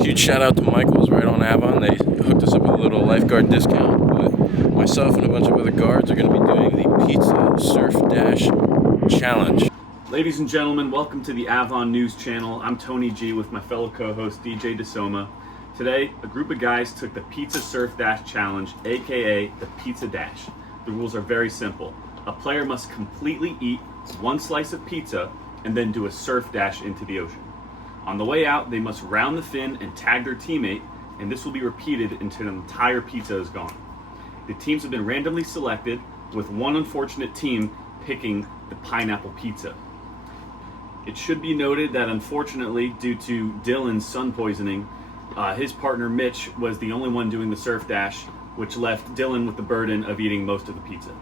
Huge shout out to Michael's right on Avon. They hooked us up with a little lifeguard discount. But myself and a bunch of other guards are going to be doing the Pizza Surf Dash Challenge. Ladies and gentlemen, welcome to the Avon News Channel. I'm Tony G with my fellow co-host DJ DeSoma. Today, a group of guys took the Pizza Surf Dash Challenge, aka the Pizza Dash. The rules are very simple. A player must completely eat one slice of pizza and then do a surf dash into the ocean. On the way out, they must round the fin and tag their teammate, and this will be repeated until the entire pizza is gone. The teams have been randomly selected, with one unfortunate team picking the pineapple pizza. It should be noted that unfortunately, due to Dylan's sun poisoning, his partner Mitch was the only one doing the surf dash, which left Dylan with the burden of eating most of the pizza.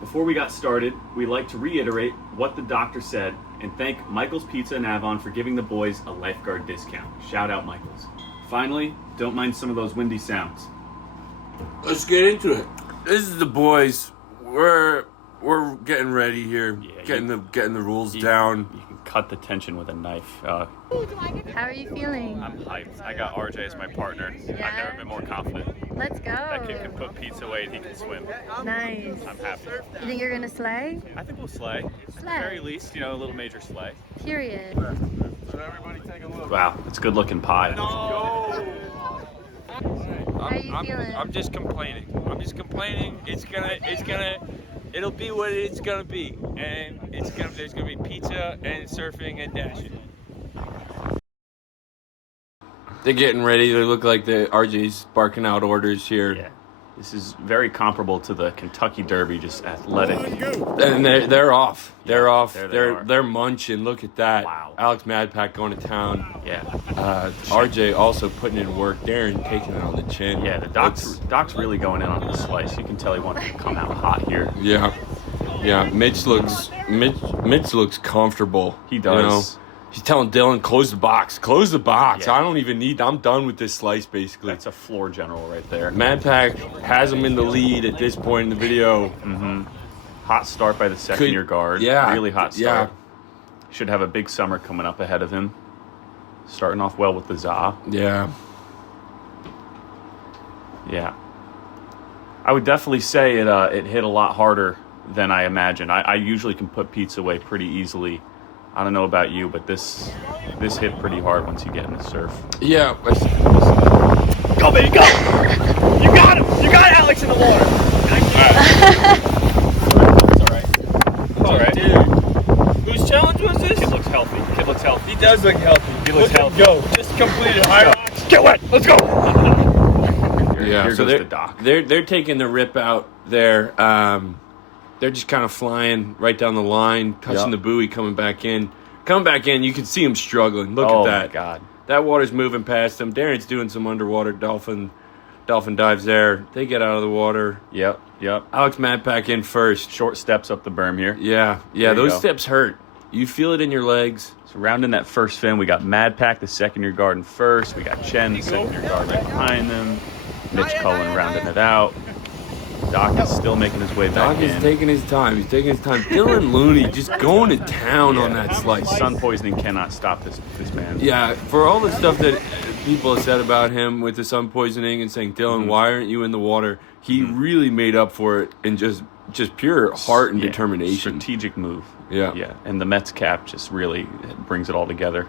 Before we got started, we'd like to reiterate what the doctor said and thank Michael's Pizza in Avon for giving the boys a lifeguard discount. Shout out Michael's. Finally, don't mind some of those windy sounds. Let's get into it. This is the boys. We're getting ready here, Yeah, getting the rules down. You can cut the tension with a knife. How are you feeling? I'm hyped. I got RJ as my partner. Yeah? I've never been more confident. Let's go. That kid can put pizza away and he can swim. Nice. I'm happy. You think you're gonna slay? I think we'll slay. At the Slay. very least, a little major slay. Period. So everybody take a look. Wow, it's good looking pie. How are you feeling? I'm just complaining. It'll be what it's gonna be, and there's gonna be pizza and surfing and dashing. They're getting ready. They look like the RJ's barking out orders here. Yeah. This is very comparable to the Kentucky Derby, just athletic. And they're off. They're off. there they are. They're munching. Look at that. Wow. Alex Madpack going to town. Yeah. RJ also putting in work. Darren taking it on the chin. Yeah, the Doc's really going in on the slice. You can tell he wants to come out hot here. Yeah. Mitch looks comfortable. He does. He's telling Dylan, close the box. Yeah. I don't even need. I'm done with this slice, basically. That's a floor general right there. Madpack has him in the lead at this point in the video. Mm-hmm. Hot start by the second-year guard. Yeah. Really hot start. Should have a big summer coming up ahead of him. Starting off well with the za. Yeah. Yeah. I would definitely say it hit a lot harder than I imagined. I usually can put pizza away pretty easily. I don't know about you, but this hit pretty hard once you get in the surf. Yeah. Go, baby, go! You got him! You got Alex in the water! It's all right. Dude. Whose challenge was this? Kid looks healthy. He does look healthy. He looks healthy. Go. Just completed high rocks. Get wet. Let's go. Here So goes the Doc. they're taking the rip out there. They're just kind of flying right down the line, touching the buoy, coming back in. You can see him struggling. Look at that. Oh, my God. That water's moving past him. Darren's doing some underwater dolphin dives there. They get out of the water. Yep. Alex Madpack in first. Short steps up the berm here. Yeah, There you those go. steps hurt. You feel it in your legs. So rounding that first fin, we got Madpack, the second-year guard, in first. We got Chen, the second-year guard, right behind them. Mitch Cullen rounding it out. Doc is still making his way back Doc in. is taking his time. Dylan Looney just going to town on that slice. Sun poisoning cannot stop this man. Yeah, for all the stuff that people have said about him with the sun poisoning and saying, Dylan, why aren't you in the water? He really made up for it in just pure heart and determination. Strategic move. Yeah. And the Mets cap just really brings it all together.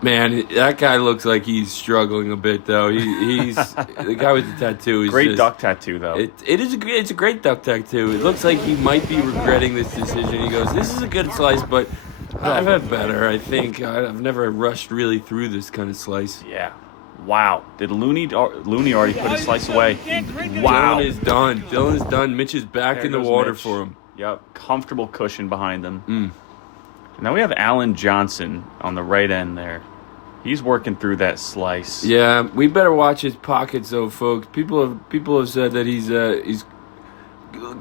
Man, that guy looks like he's struggling a bit, though. He's the guy with the tattoo. Is Great just, duck tattoo, though. It's a great duck tattoo. It looks like he might be regretting this decision. He goes, "This is a good slice, but I've had better. I think I've never rushed really through this kind of slice." Yeah. Wow. Did Looney already put his slice away? Wow. Dylan is done. Mitch is back There in the goes water Mitch. for him. Yep. Comfortable cushion behind them. Now we have Alan Johnson on the right end there. He's working through that slice. Yeah, we better watch his pockets, though, folks. People have said that he's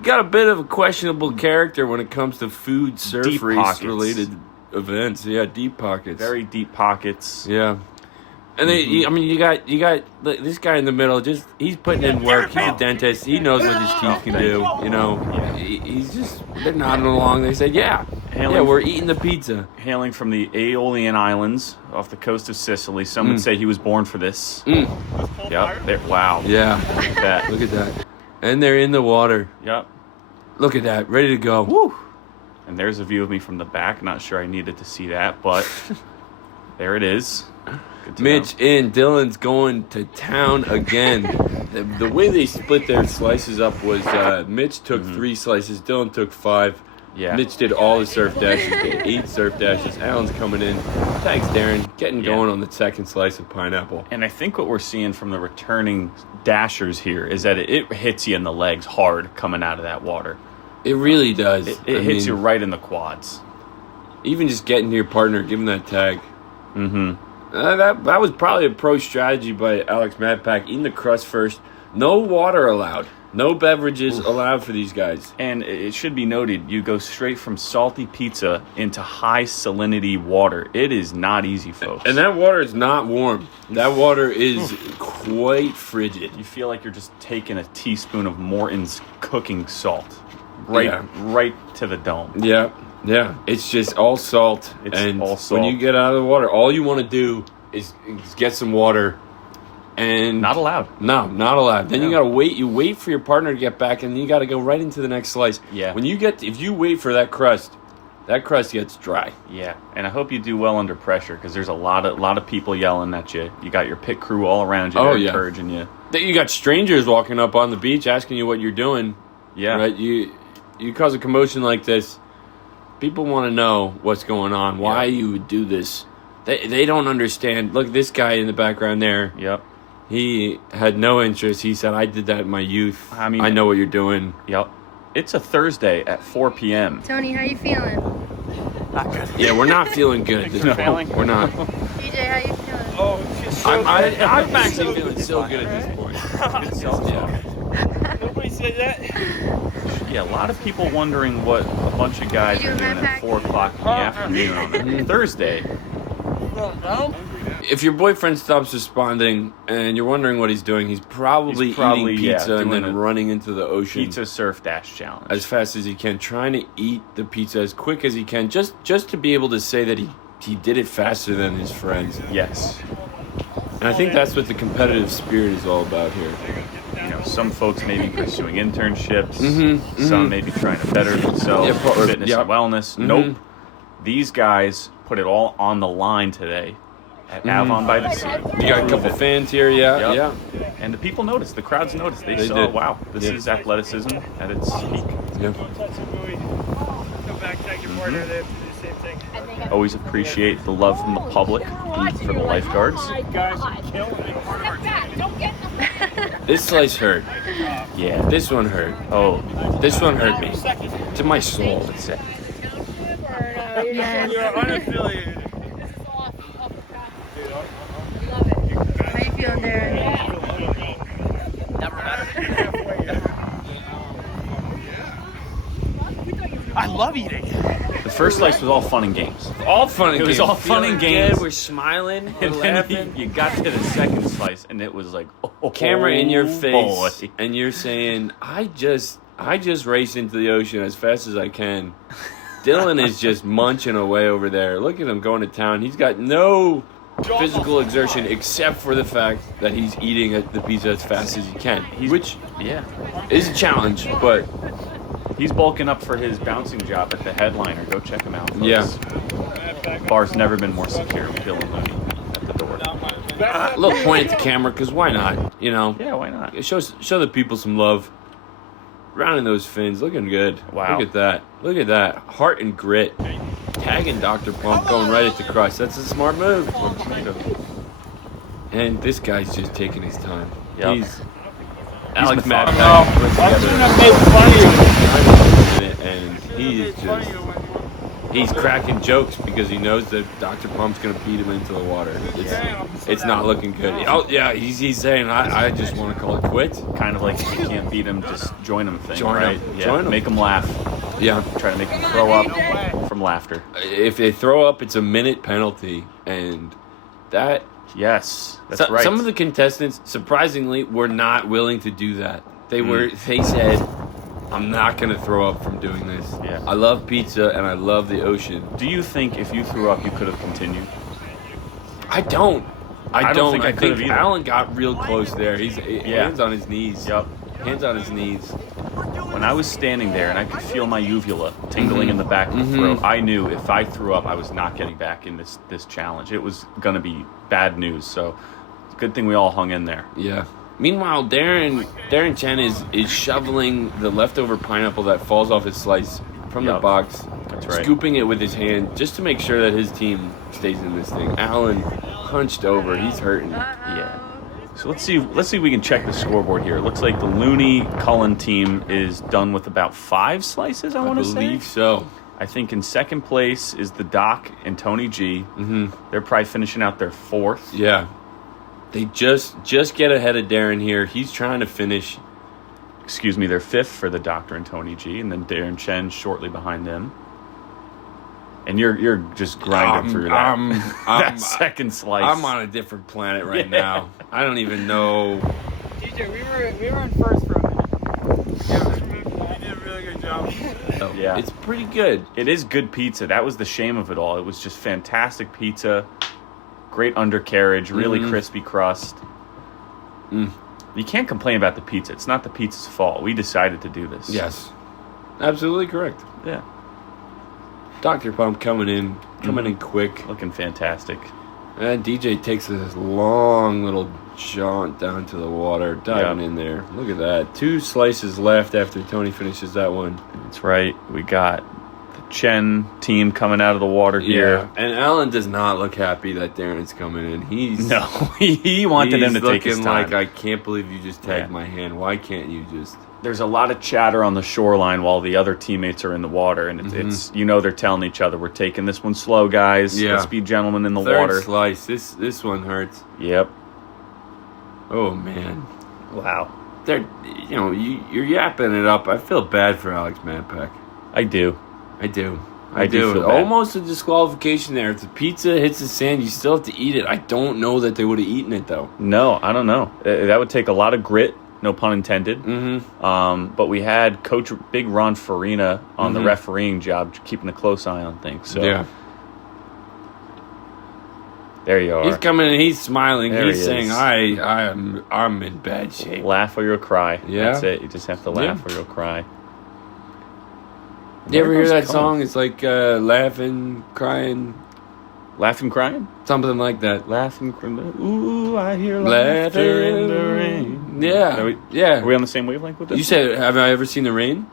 got a bit of a questionable character when it comes to food surf Deep race pockets. related events. Yeah, deep pockets. Very deep pockets. Yeah. And you got this guy in the middle. He's putting in work. He's a dentist. He knows what his teeth can do. He's just they're nodding along. They said, yeah. Yeah, we're eating the pizza. Hailing from the Aeolian Islands off the coast of Sicily. Some would say he was born for this. Yep. Wow. Yeah. Look at that. Look at that. And they're in the water. Yep. Look at that. Ready to go. Woo. And there's a view of me from the back. Not sure I needed to see that, but there it is. Good to Mitch know. in. Dylan's going to town again. The way they split their slices up was Mitch took 3 slices. Dylan took 5. Yeah. Mitch did all the surf dashes. Did 8 surf dashes. Alan's coming in. Thanks, Darren. Getting going on the second slice of pineapple. And I think what we're seeing from the returning dashers here is that it hits you in the legs hard coming out of that water. It really does. It hits you right in the quads. Even just getting to your partner, giving that tag. Mm-hmm. That was probably a pro strategy by Alex Madpack. Eating the crust first. No water allowed. No beverages allowed for these guys. And it should be noted, you go straight from salty pizza into high salinity water. It is not easy, folks. And that water is not warm. That water is quite frigid. You feel like you're just taking a teaspoon of Morton's cooking salt right to the dome. Yeah, yeah. It's just all salt. It's all salt. When you get out of the water, all you want to do is get some water. And Not allowed. No, not allowed. Then you gotta wait. You wait for your partner to get back, and then you gotta go right into the next slice. Yeah. If you wait for that crust gets dry. Yeah, and I hope you do well under pressure because there's a lot of people yelling at you. You got your pit crew all around you, encouraging you. You got strangers walking up on the beach asking you what you're doing. Yeah, right. You cause a commotion like this, people want to know what's going on. Why you would do this? They don't understand. Look, this guy in the background there. Yep. He had no interest. He said, I did that in my youth. I mean, I know what you're doing. Yep. It's a Thursday at 4 p.m. Tony, how you feeling? Not good. Yeah, we're not feeling good at this point. We're not. DJ, how you feeling? Oh, it's so I'm actually feeling so good at this point. Nobody said that. Yeah, a lot of people wondering what a bunch of guys You are doing doing that at 4 o'clock in the afternoon on a Thursday. If your boyfriend stops responding and you're wondering what he's doing, he's probably eating pizza and doing then a running into the ocean Pizza surf dash challenge. as fast as he can, trying to eat the pizza as quick as he can, just to be able to say that he did it faster than his friends. Yes. And I think that's what the competitive spirit is all about here. You know, some folks may be pursuing internships. Some may be trying to better themselves, fitness and wellness. Nope. These guys put it all on the line today at Avon by the Sea. You got a couple fans here, yeah. Yep. And the people noticed. The crowds noticed. They saw, did. wow, this is athleticism at its peak. Yeah. Come back, tag your partner, they have to do the same thing. Always appreciate the love from the public for the lifeguards. Guys, are killing me. This slice hurt. Yeah. This one hurt. Oh, This one hurt me. To my soul. Yes. You're unaffiliated. How you feeling, Darren? I love eating. the first slice was all fun and games. All fun and It was games. all fun and Feeling games. good, we're smiling. We're And then laughing. you got to the second slice, and it was like, oh, Camera in your face, boy. and you're saying, "I just race into the ocean as fast as I can." Dylan is just munching away over there. Look at him going to town. He's got no physical exertion except for the fact that he's eating the pizza as fast as he can, which Yeah. is a challenge. But He's bulking up for his bouncing job at the Headliner. Go check him out, folks. Yeah. Bar's never been more secure with Dylan Looney at the door. a little point at the camera, because why not? You know, Yeah, why not? show the people some love. Rounding those fins, looking good. Wow. Look at that. Look at that. Heart and grit. Tagging Dr. Pump, going right at the crust. That's a smart move. And this guy's just taking his time. Yep. He's Alex methodical. and he is just he's cracking jokes because he knows that Dr. Pump's gonna beat him into the water. It's not looking good. Oh yeah, he's saying I just want to call it quits. Kind of like if you can't beat him, just join him thing, Join right? him. Yeah. Join him. Make him laugh. Yeah. Try to make him throw up from laughter. If they throw up, it's a minute penalty, and that. Yes, that's right. Some of the contestants, surprisingly, were not willing to do that. They said, I'm not gonna throw up from doing this. Yeah. I love pizza and I love the ocean. Do you think if you threw up, you could have continued? I don't. I don't think I could have either. Alan got real close there. He's hands on his knees. Yep. Hands on his knees. When I was standing there and I could feel my uvula tingling in the back of the throat, I knew if I threw up, I was not getting back in this challenge. It was going to be bad news. So, it's a good thing we all hung in there. Yeah. Meanwhile, Darren Chen is shoveling the leftover pineapple that falls off his slice from the box. That's right. Scooping it with his hand just to make sure that his team stays in this thing. Alan hunched over. He's hurting. Yeah. So let's see if we can check the scoreboard here. It looks like the Looney Cullen team is done with about 5 slices, I want to say. I believe so. I think in second place is the Doc and Tony G. Mm-hmm. They're probably finishing out their 4th. Yeah. They just get ahead of Darren here. He's trying to finish. Excuse me, they're 5th for the Doctor and Tony G, and then Darren Chen shortly behind them. And you're just grinding through that. That second slice. I'm on a different planet right now. I don't even know. DJ, we were in first for a minute. Yeah, you did a really good job. Yeah. It's pretty good. It is good pizza. That was the shame of it all. It was just fantastic pizza. Great undercarriage, really crispy crust. You can't complain about the pizza. It's not the pizza's fault. We decided to do this. Yes. Absolutely correct. Yeah. Dr. Pump coming in quick. Looking fantastic. And DJ takes this long little jaunt down to the water, diving in there. Look at that. 2 slices left after Tony finishes that one. That's right. We got the Chen team coming out of the water here. And Alan does not look happy that Darren's coming in. He wanted him to take his time. He's looking like, I can't believe you just tagged my hand. Why can't you just... There's a lot of chatter on the shoreline while the other teammates are in the water, and it's they're telling each other, we're taking this one slow, guys. Yeah. Let's be gentlemen in the Third water. Slice. This one hurts. Yep. Oh man. Wow. You're yapping it up. I feel bad for Alex Madpack. I do. I do feel bad. Almost a disqualification there. If the pizza hits the sand, you still have to eat it. I don't know that they would have eaten it though. No, I don't know. That would take a lot of grit. No pun intended. But we had Coach Big Ron Farina on the refereeing job, keeping a close eye on things. So yeah. There you are. He's coming in. He's smiling. There He's he saying, is. I'm in bad shape. Laugh or you'll cry. Yeah. That's it. You just have to laugh or you'll cry. You ever hear that song? It's like laughing, crying. Laughing, crying? Something like that. Laughing, crying. Ooh, I hear laughter in the rain. Yeah. Are we on the same wavelength with this? You said, have I ever seen the rain?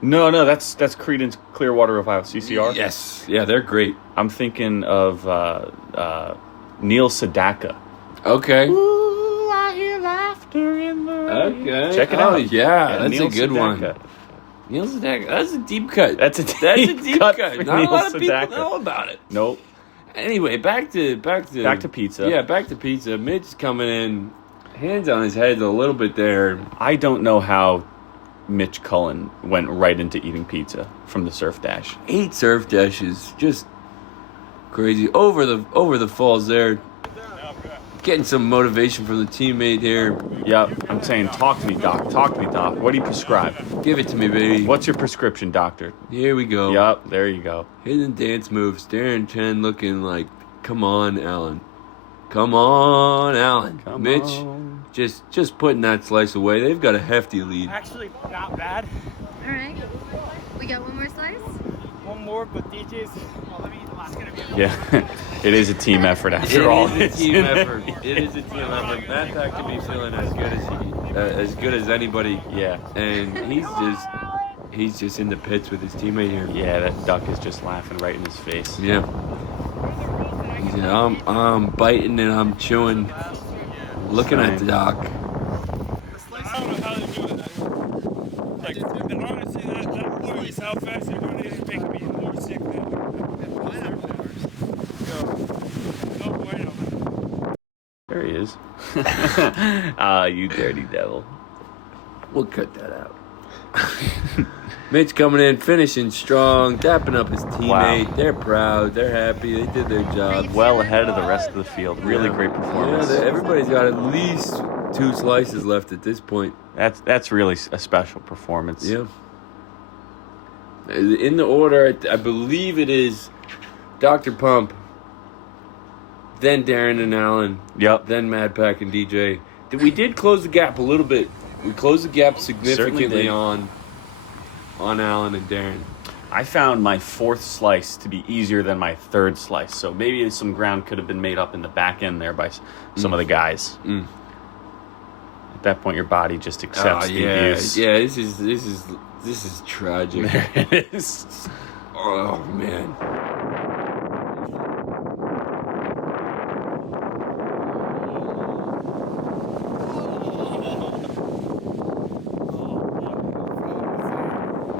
No, that's Creedence Clearwater Revival, CCR. Yes. Yeah, they're great. I'm thinking of Neil Sedaka. Okay. Ooh, I hear laughter in the rain. Okay. Check it out. Oh, yeah, that's Neil a good Sedaka. one. Neil Sedaka. That's a deep cut. That's a deep cut. for Not Neil a lot of Sedaka. people know about it. Nope. Anyway, back to pizza. Yeah, back to pizza. Mitch coming in, hands on his head a little bit there. I don't know how Mitch Cullen went right into eating pizza from the surf dash. 8 surf dashes, just crazy. Over the falls there. Getting some motivation from the teammate here. Yep, I'm saying, talk to me, Doc. Talk to me, Doc. What do you prescribe? Give it to me, baby. What's your prescription, Doctor? Here we go. Yep, there you go. Hidden dance moves. Darren Chen looking like, come on, Alan. Come on, Alan. Come Mitch, on. just putting that slice away. They've got a hefty lead. Actually, not bad. All right. We got one more slice? One more, but DJ's. Well, let me eat the last. Gonna be Yeah, it is a team effort after all. It is a team effort. It is a team effort. Madpack can be feeling as good as anybody. Yeah. And he's just in the pits with his teammate here. Yeah, that duck is just laughing right in his face. Yeah. He said, I'm biting and I'm chewing, looking at the doc. I don't know how they do it. Like, honestly, that voice, how fast they're doing it is making me more sick than. No bueno. There he is. You dirty devil. We'll cut that out. Mitch coming in, finishing strong, dapping up his teammate. Wow. They're proud. They're happy. They did their job. Well ahead of the rest of the field. Really great performance. Yeah, everybody's got at least 2 slices left at this point. That's really a special performance. Yeah. In the order, I believe it is Dr. Pump, then Darren and Alan, Yep. then Mad Pack and DJ. We did close the gap a little bit. We closed the gap significantly on Alan and Darren. I found my 4th slice to be easier than my 3rd slice, so maybe some ground could have been made up in the back end there by some of the guys. At that point, your body just accepts the abuse. Yeah, this is tragic. There it is. Oh man.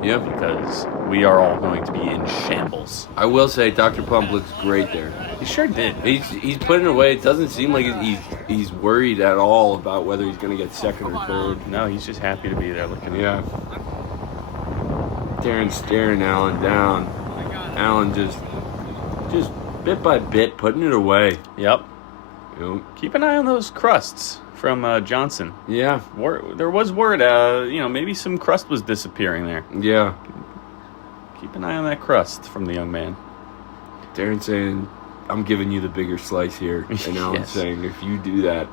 Yep. Because we are all going to be in shambles. I will say Dr. Pump looks great there. He sure did. He's putting it away. It doesn't seem like he's worried at all about whether he's going to get second or third. No, he's just happy to be there looking. Yeah. Darren's staring Alan down. Alan just bit by bit putting it away. Yep. You know? Keep an eye on those crusts from Johnson. Yeah. There was word, maybe some crust was disappearing there. Yeah. Keep an eye on that crust from the young man. Darren saying, I'm giving you the bigger slice here. And Alan Yes. saying, if you do that,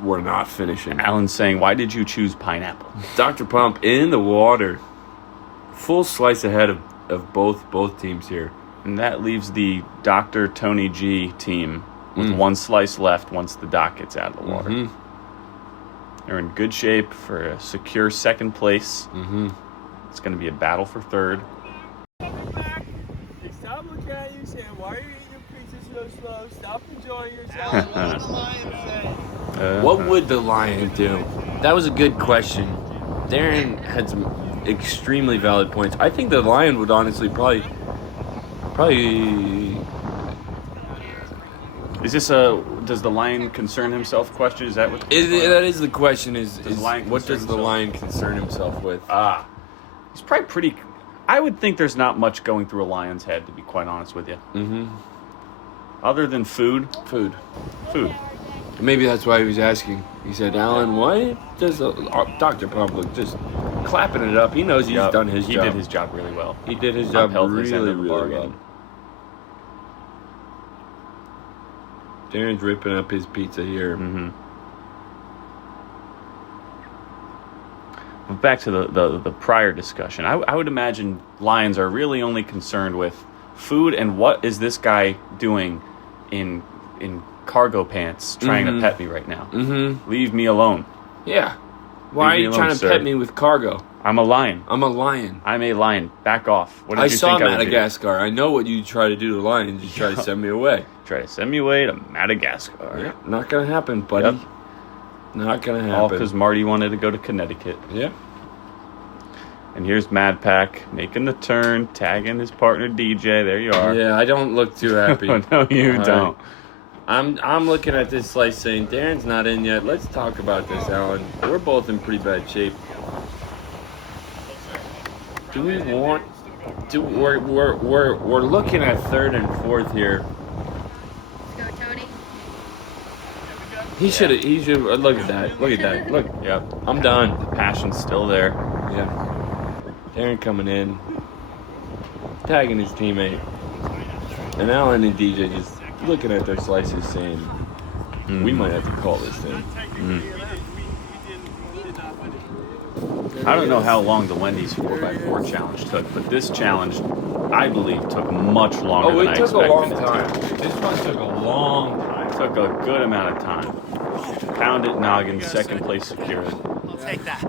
we're not finishing. Alan's saying, why did you choose pineapple? Dr. Pump in the water. Full slice ahead of both teams here. And that leaves the Dr. Tony G team with 1 slice left once the dock gets out of the water. Mm-hmm. They're in good shape for a secure 2nd place. Mm-hmm. It's going to be a battle for 3rd. Stop looking at you saying, why are you eating your pizza so slow? Stop enjoying yourself. What would the lion say? What would the lion do? That was a good question. Darren had some extremely valid points. I think the lion would honestly probably. Is this does the lion concern himself question? Is that what? That is the question. What does the lion concern himself with? He's probably pretty. I would think there's not much going through a lion's head, to be quite honest with you. Mm-hmm. Other than food. Food. Maybe That's why he was asking. He said, Alan, why does Dr. Pump look just clapping it up? He knows he's done his job. He did his job really well. He did his job Upheld his end really, of the really bargain. well. Darren's ripping up his pizza here. Mm-hmm. But back to the prior discussion. I would imagine lions are really only concerned with food and what is this guy doing in cargo pants trying to pet me right now. Mm-hmm. Leave me alone. Yeah. Why are you trying to pet me with cargo? I'm a lion. I'm a lion. I'm a lion. Back off. What did I you saw think Madagascar. I know what you try to do to lions. You try to send me away. Try to send me away to Madagascar. Yeah, not going to happen, buddy. Yep. Not going to happen. All because Marty wanted to go to Connecticut. Yeah. And here's Mad Pack making the turn, tagging his partner DJ. There you are. Yeah, I don't look too happy. No, you All don't. Right. I'm looking at this slice saying, Darren's not in yet. Let's talk about this, Alan. We're both in pretty bad shape. Do we want? We're looking at 3rd and 4th here. Let's go, Tony. He should. Look at that. Look at that. Look. Yep. I'm done. The passion's still there. Yeah. Darren coming in, tagging his teammate, and Alan and DJ just looking at their slices saying, we might have to call this thing. I don't know how long the Wendy's 4x4 challenge took, but this challenge, I believe, took much longer than I expected. Oh, it took a long time. This one took a long time. Took a good amount of time. Pound it, noggin, 2nd place secured. I'll take that.